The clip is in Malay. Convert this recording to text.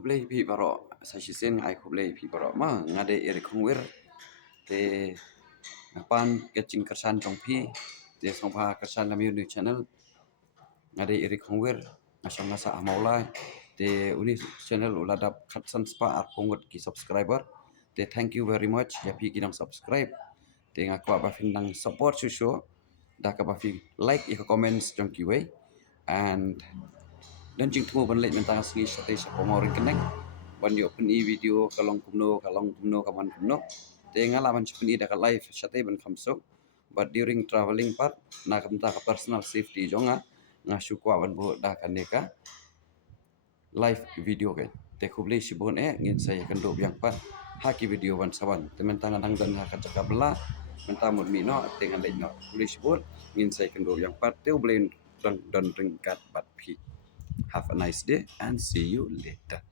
kublai pi baro sasisen ai kublai pi baro ma ngade iri khongwer te pan kecing kersan trong pi te songpa kersan lam YouTube channel ngade iri khongwer asam ngasa amaulai te uni channel uladap khatsan spa ar pongot ki subscriber te thank you very much ya pi kinang subscribe te ngakwa ba fin nang support susu da ka ba fi like i comments trong ki way and dan jing tu ban leit mentang asli sate sa mawryngkneng ban yo peni video kalong kumno kaman kumno te ngalaman chpeni da ka live sate ban khamso but during traveling part na kamta ka personal safety jonga nga shukwa ban bo da ka neka live video ke te khuble sibon ngin sai kan do yang pat ha ki video ban saban te mentang nang dan ha ka chaka bla mentang mut mi no te ngan leit no khuble sibon ngin sai kan do yang pat te ublen dan ringkat bat pi. Have a nice day and see you later.